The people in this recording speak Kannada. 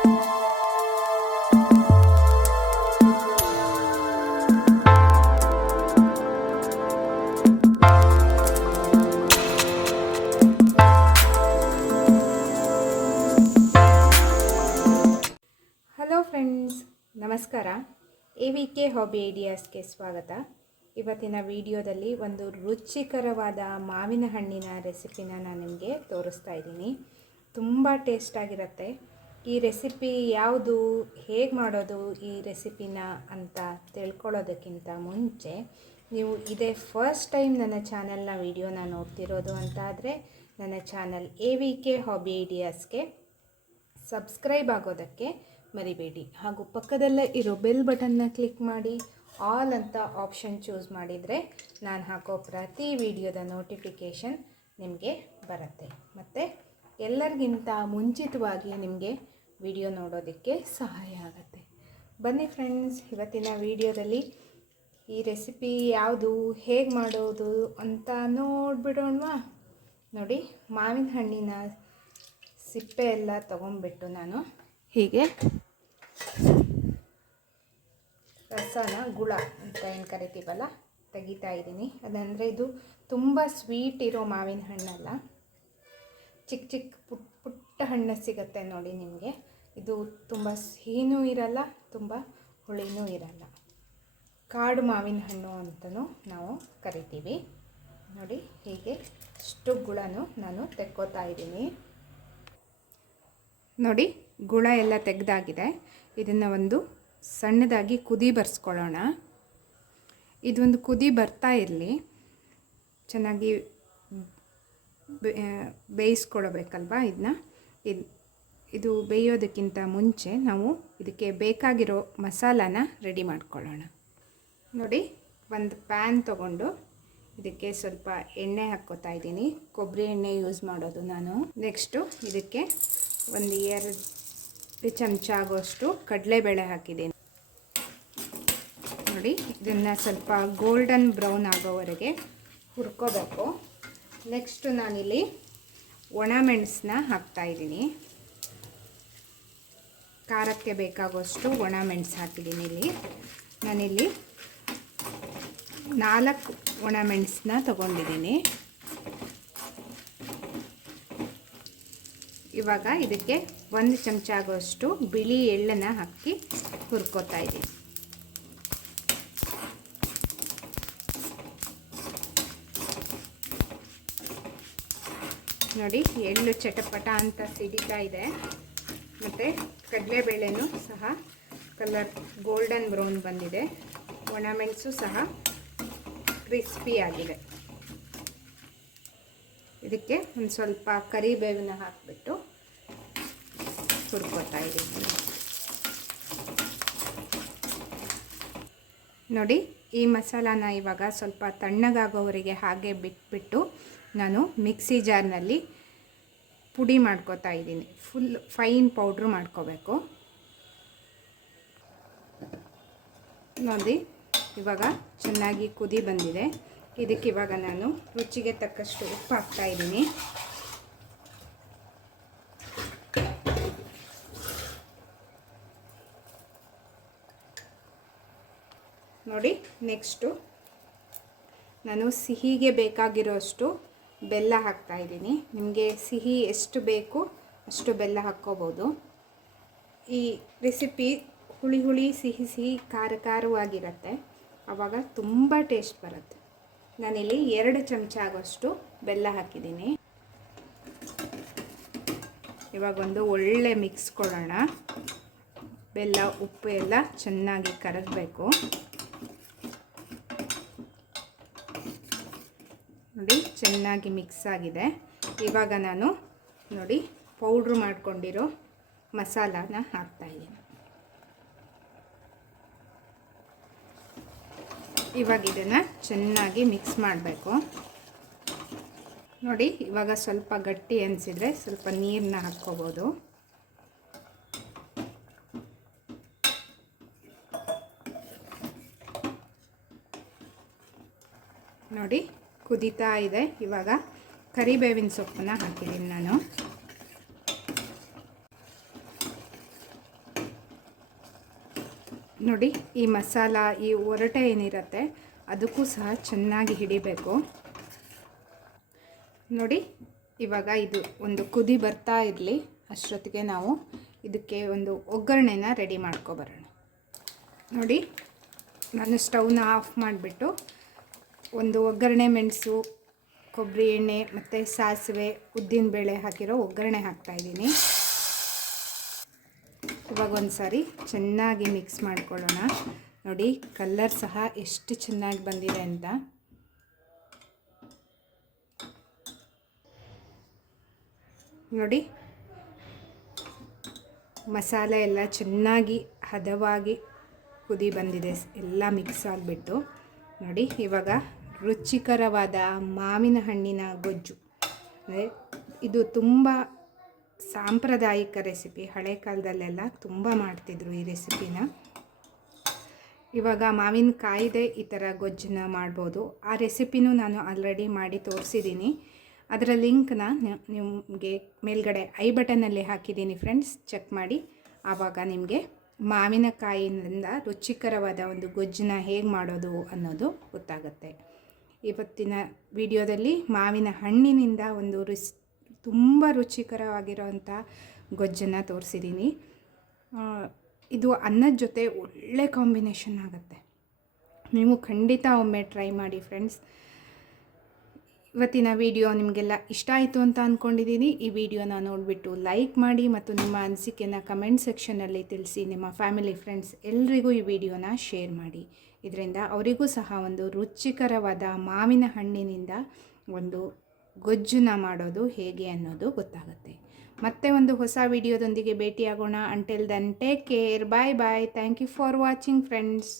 ಹಲೋ ಫ್ರೆಂಡ್ಸ್, ನಮಸ್ಕಾರ. AVK ಹಾಬಿ ಐಡಿಯಾಸ್ಗೆ ಸ್ವಾಗತ. ಇವತ್ತಿನ ವಿಡಿಯೋದಲ್ಲಿ ಒಂದು ರುಚಿಕರವಾದ ಮಾವಿನ ಹಣ್ಣಿನ ರೆಸಿಪಿನ ನಾನು ನಿಮಗೆ ತೋರಿಸ್ತಾ ಇದ್ದೀನಿ. ತುಂಬ ಟೇಸ್ಟಾಗಿರುತ್ತೆ. ಈ ರೆಸಿಪಿ ಯಾವುದು, ಹೇಗೆ ಮಾಡೋದು ಈ ರೆಸಿಪಿನ ಅಂತ ತಿಳ್ಕೊಳ್ಳೋದಕ್ಕಿಂತ ಮುಂಚೆ ನೀವು ಇದೇ ಫಸ್ಟ್ ಟೈಮ್ ನನ್ನ ಚಾನಲ್ನ ವಿಡಿಯೋನ ನೋಡ್ತಿರೋದು ಅಂತ ಆದರೆ ನನ್ನ ಚಾನಲ್ AVK ಹಾಬಿ ಐಡಿಯಾಸ್ಗೆ ಸಬ್ಸ್ಕ್ರೈಬ್ ಆಗೋದಕ್ಕೆ ಮರಿಬೇಡಿ. ಹಾಗೂ ಪಕ್ಕದಲ್ಲೇ ಇರೋ ಬೆಲ್ ಬಟನ್ನ ಕ್ಲಿಕ್ ಮಾಡಿ ಆಲ್ ಅಂತ ಆಪ್ಷನ್ ಚೂಸ್ ಮಾಡಿದರೆ ನಾನು ಹಾಕೋ ಪ್ರತಿ ವಿಡಿಯೋದ ನೋಟಿಫಿಕೇಷನ್ ನಿಮಗೆ ಬರುತ್ತೆ. ಮತ್ತು ಎಲ್ಲರಿಗಿಂತ ಮುಂಚಿತವಾಗಿ ನಿಮಗೆ ವಿಡಿಯೋ ನೋಡೋದಕ್ಕೆ ಸಹಾಯ ಆಗುತ್ತೆ. ಬನ್ನಿ ಫ್ರೆಂಡ್ಸ್, ಇವತ್ತಿನ ವಿಡಿಯೋದಲ್ಲಿ ಈ ರೆಸಿಪಿ ಯಾವುದು, ಹೇಗೆ ಮಾಡೋದು ಅಂತ ನೋಡಿಬಿಡೋಣವಾ. ನೋಡಿ, ಮಾವಿನ ಹಣ್ಣಿನ ಸಿಪ್ಪೆ ಎಲ್ಲ ತೊಗೊಂಡ್ಬಿಟ್ಟು ನಾನು ಹೀಗೆ ರಸನ, ಗುಳ ಅಂತ ಏನು ಕರಿತೀವಲ್ಲ, ತೆಗಿತಾ ಇದ್ದೀನಿ. ಅದಂದರೆ ಇದು ತುಂಬ ಸ್ವೀಟ್ ಇರೋ ಮಾವಿನ ಹಣ್ಣಲ್ಲ, ಚಿಕ್ಕ ಚಿಕ್ಕ ಪುಟ್ಟ ಹಣ್ಣು ಸಿಗುತ್ತೆ ನೋಡಿ ನಿಮಗೆ. ಇದು ತುಂಬ ಸಿಹಿನೂ ಇರಲ್ಲ, ತುಂಬ ಹುಳಿನೂ ಇರಲ್ಲ. ಕಾಡು ಮಾವಿನ ಹಣ್ಣು ಅಂತಲೂ ನಾವು ಕರಿತೀವಿ. ನೋಡಿ, ಹೀಗೆ ಇಷ್ಟು ಗುಳನೂ ನಾನು ತೆಕ್ಕೋತಾ ಇದ್ದೀನಿ. ನೋಡಿ, ಗುಳ ಎಲ್ಲ ತೆಗೆದಾಗಿದೆ. ಇದನ್ನು ಒಂದು ಸಣ್ಣದಾಗಿ ಕುದಿ ಬರ್ಸ್ಕೊಳ್ಳೋಣ. ಇದೊಂದು ಕುದಿ ಬರ್ತಾ ಇರಲಿ, ಚೆನ್ನಾಗಿ ಬೇಯಿಸ್ಕೊಳ್ಬೇಕಲ್ವ ಇದನ್ನ. ಇದು ಬೇಯೋದಕ್ಕಿಂತ ಮುಂಚೆ ನಾವು ಇದಕ್ಕೆ ಬೇಕಾಗಿರೋ ಮಸಾಲಾನ ರೆಡಿ ಮಾಡ್ಕೊಳ್ಳೋಣ. ನೋಡಿ, ಒಂದು ಪ್ಯಾನ್ ತೊಗೊಂಡು ಇದಕ್ಕೆ ಸ್ವಲ್ಪ ಎಣ್ಣೆ ಹಾಕ್ಕೋತಾ ಇದ್ದೀನಿ. ಕೊಬ್ಬರಿ ಎಣ್ಣೆ ಯೂಸ್ ಮಾಡೋದು ನಾನು. ನೆಕ್ಸ್ಟು ಇದಕ್ಕೆ ಒಂದು 2 ಚಮಚ ಆಗೋಷ್ಟು ಕಡಲೆಬೇಳೆ ಹಾಕಿದ್ದೀನಿ. ನೋಡಿ, ಇದನ್ನು ಸ್ವಲ್ಪ ಗೋಲ್ಡನ್ ಬ್ರೌನ್ ಆಗೋವರೆಗೆ ಹುರ್ಕೋಬೇಕು. ನೆಕ್ಸ್ಟು ನಾನಿಲ್ಲಿ ಒಣಮೆಣಸನ್ನ ಹಾಕ್ತಾಯಿದ್ದೀನಿ. ಖಾರಕ್ಕೆ ಬೇಕಾಗೋಷ್ಟು ಒಣಮೆಣಸು ಹಾಕಿದ್ದೀನಿ. ನಾನಿಲ್ಲಿ 4 ಒಣಮೆಣಸನ್ನ ತೊಗೊಂಡಿದ್ದೀನಿ. ಇವಾಗ ಇದಕ್ಕೆ 1 ಚಮಚ ಆಗೋಷ್ಟು ಬಿಳಿ ಎಳ್ಳನ್ನು ಹಾಕಿ ಹುರ್ಕೋತಾ ಇದ್ದೀನಿ. ನೋಡಿ, ಎಳ್ಳು ಚಟಪಟ ಅಂತ ಸಿಡಿತಾ ಇದೆ. ಮತ್ತು ಕಡಲೆಬೇಳೆನೂ ಸಹ ಕಲರ್ ಗೋಲ್ಡನ್ ಬ್ರೌನ್ ಬಂದಿದೆ. ಒಣಮೆಣಸು ಸಹ ಕ್ರಿಸ್ಪಿ ಆಗಿದೆ. ಇದಕ್ಕೆ ಒಂದು ಸ್ವಲ್ಪ ಕರಿಬೇವನ್ನ ಹಾಕಿಬಿಟ್ಟು ಹುರ್ಕೋತಾ ಇದ್ದೀನಿ. ನೋಡಿ, ಈ ಮಸಾಲಾನ ಇವಾಗ ಸ್ವಲ್ಪ ತಣ್ಣಗಾಗೋವರೆಗೆ ಹಾಗೆ ಬಿಟ್ಬಿಟ್ಟು ನಾನು ಮಿಕ್ಸಿ ಜಾರ್ನಲ್ಲಿ ಪುಡಿ ಮಾಡ್ಕೋತಾ ಇದ್ದೀನಿ. ಫುಲ್ ಫೈನ್ ಪೌಡ್ರು ಮಾಡ್ಕೋಬೇಕು. ನೋಡಿ, ಇವಾಗ ಚೆನ್ನಾಗಿ ಕುದಿ ಬಂದಿದೆ. ಇದಕ್ಕೆ ಇವಾಗ ನಾನು ರುಚಿಗೆ ತಕ್ಕಷ್ಟು ಉಪ್ಪು ಹಾಕ್ತಾ ಇದ್ದೀನಿ. ನೋಡಿ, ನೆಕ್ಸ್ಟು ನಾನು ಸಿಹಿಗೆ ಬೇಕಾಗಿರೋಷ್ಟು ಬೆಲ್ಲ ಹಾಕ್ತಾ ಇದ್ದೀನಿ. ನಿಮಗೆ ಸಿಹಿ ಎಷ್ಟು ಬೇಕು ಅಷ್ಟು ಬೆಲ್ಲ ಹಾಕ್ಕೋಬೋದು. ಈ ರೆಸಿಪಿ ಹುಳಿ ಹುಳಿ, ಸಿಹಿ ಸಿಹಿ, ಖಾರ ಖಾರವಾಗಿರುತ್ತೆ. ಆವಾಗ ತುಂಬ ಟೇಸ್ಟ್ ಬರುತ್ತೆ. ನಾನಿಲ್ಲಿ 2 ಚಮಚ ಆಗೋಷ್ಟು ಬೆಲ್ಲ ಹಾಕಿದ್ದೀನಿ. ಇವಾಗ ಒಂದು ಒಳ್ಳೆ ಮಿಕ್ಸ್ ಕೊಡೋಣ. ಬೆಲ್ಲ ಉಪ್ಪು ಎಲ್ಲ ಚೆನ್ನಾಗಿ ಕರಗಬೇಕು. ನೋಡಿ, ಚೆನ್ನಾಗಿ ಮಿಕ್ಸ್ ಆಗಿದೆ. ಇವಾಗ ನಾನು ನೋಡಿ ಪೌಡ್ರ್ ಮಾಡ್ಕೊಂಡಿರೋ ಮಸಾಲಾನ ಹಾಕ್ತಾಯಿದ್ದೀನಿ. ಇವಾಗ ಇದನ್ನು ಚೆನ್ನಾಗಿ ಮಿಕ್ಸ್ ಮಾಡಬೇಕು. ನೋಡಿ, ಇವಾಗ ಸ್ವಲ್ಪ ಗಟ್ಟಿ ಅನಿಸಿದರೆ ಸ್ವಲ್ಪ ನೀರನ್ನ ಹಾಕ್ಕೋಬೋದು. ನೋಡಿ, ಕುದೀತಾ ಇದೆ. ಇವಾಗ ಕರಿಬೇವಿನ ಸೊಪ್ಪನ್ನ ಹಾಕಿದ್ದೀನಿ ನಾನು. ನೋಡಿ ಈ ಮಸಾಲ, ಈ ಒರಟೆ ಏನಿರುತ್ತೆ ಅದಕ್ಕೂ ಸಹ ಚೆನ್ನಾಗಿ ಹಿಡಿಬೇಕು. ನೋಡಿ ಇವಾಗ ಇದು ಒಂದು ಕುದಿ ಬರ್ತಾ ಇರಲಿ, ಅಷ್ಟೊತ್ತಿಗೆ ನಾವು ಇದಕ್ಕೆ ಒಂದು ಒಗ್ಗರಣೆನ ರೆಡಿ ಮಾಡ್ಕೊಬರೋಣ. ನೋಡಿ ನಾನು ಸ್ಟವ್ನ ಆಫ್ ಮಾಡಿಬಿಟ್ಟು ಒಂದು ಒಗ್ಗರಣೆ, ಮೆಣಸು, ಕೊಬ್ಬರಿ ಎಣ್ಣೆ ಮತ್ತು ಸಾಸಿವೆ, ಉದ್ದಿನಬೇಳೆ ಹಾಕಿರೋ ಒಗ್ಗರಣೆ ಹಾಕ್ತಾಯಿದ್ದೀನಿ. ಇವಾಗ ಒಂದು ಸಾರಿ ಚೆನ್ನಾಗಿ ಮಿಕ್ಸ್ ಮಾಡ್ಕೊಳ್ಳೋಣ. ನೋಡಿ ಕಲರ್ ಸಹ ಎಷ್ಟು ಚೆನ್ನಾಗಿ ಬಂದಿದೆ ಅಂತ. ನೋಡಿ ಮಸಾಲೆ ಎಲ್ಲ ಚೆನ್ನಾಗಿ ಹದವಾಗಿ ಕುದಿ ಬಂದಿದೆ, ಎಲ್ಲ ಮಿಕ್ಸ್ ಆಗಿಬಿಟ್ಟು. ನೋಡಿ ಇವಾಗ ರುಚಿಕರವಾದ ಮಾವಿನ ಹಣ್ಣಿನ ಗೊಜ್ಜು, ಅಂದರೆ ಇದು ತುಂಬ ಸಾಂಪ್ರದಾಯಿಕ ರೆಸಿಪಿ. ಹಳೆ ಕಾಲದಲ್ಲೆಲ್ಲ ತುಂಬ ಮಾಡ್ತಿದ್ರು ಈ ರೆಸಿಪಿನ. ಇವಾಗ ಮಾವಿನಕಾಯಿದೆ ಈ ಥರ ಗೊಜ್ಜನ್ನ ಮಾಡ್ಬೋದು. ಆ ರೆಸಿಪಿನೂ ನಾನು ಆಲ್ರೆಡಿ ಮಾಡಿ ತೋರಿಸಿದ್ದೀನಿ. ಅದರ ಲಿಂಕ್ನ ನಿಮಗೆ ಮೇಲ್ಗಡೆ ಐ ಬಟನಲ್ಲಿ ಹಾಕಿದ್ದೀನಿ ಫ್ರೆಂಡ್ಸ್, ಚೆಕ್ ಮಾಡಿ. ಆವಾಗ ನಿಮಗೆ ಮಾವಿನಕಾಯಿಯಿಂದ ರುಚಿಕರವಾದ ಒಂದು ಗೊಜ್ಜನ್ನ ಹೇಗೆ ಮಾಡೋದು ಅನ್ನೋದು ಗೊತ್ತಾಗುತ್ತೆ. ಇವತ್ತಿನ ವಿಡಿಯೋದಲ್ಲಿ ಮಾವಿನ ಹಣ್ಣಿನಿಂದ ಒಂದು ತುಂಬ ರುಚಿಕರವಾಗಿರೋವಂಥ ಗೊಜ್ಜನ್ನು ತೋರಿಸಿದ್ದೀನಿ. ಇದು ಅನ್ನದ ಜೊತೆ ಒಳ್ಳೆ ಕಾಂಬಿನೇಷನ್ ಆಗುತ್ತೆ. ನೀವು ಖಂಡಿತ ಒಮ್ಮೆ ಟ್ರೈ ಮಾಡಿ ಫ್ರೆಂಡ್ಸ್. ಇವತ್ತಿನ ವಿಡಿಯೋ ನಿಮಗೆಲ್ಲ ಇಷ್ಟ ಆಯಿತು ಅಂತ ಅಂದ್ಕೊಂಡಿದ್ದೀನಿ. ಈ ವಿಡಿಯೋನ ನೋಡಿಬಿಟ್ಟು ಲೈಕ್ ಮಾಡಿ ಮತ್ತು ನಿಮ್ಮ ಅನಿಸಿಕೆನ ಕಮೆಂಟ್ ಸೆಕ್ಷನಲ್ಲಿ ತಿಳಿಸಿ. ನಿಮ್ಮ ಫ್ಯಾಮಿಲಿ, ಫ್ರೆಂಡ್ಸ್ ಎಲ್ರಿಗೂ ಈ ವಿಡಿಯೋನ ಶೇರ್ ಮಾಡಿ. ಇದರಿಂದ ಅವರಿಗೂ ಸಹ ಒಂದು ರುಚಿಕರವಾದ ಮಾವಿನ ಹಣ್ಣಿನಿಂದ ಒಂದು ಗೊಜ್ಜನ್ನ ಮಾಡೋದು ಹೇಗೆ ಅನ್ನೋದು ಗೊತ್ತಾಗುತ್ತೆ. ಮತ್ತೆ ಒಂದು ಹೊಸ ವಿಡಿಯೋದೊಂದಿಗೆ ಭೇಟಿಯಾಗೋಣ. Until then take care, bye bye. Thank you for watching friends.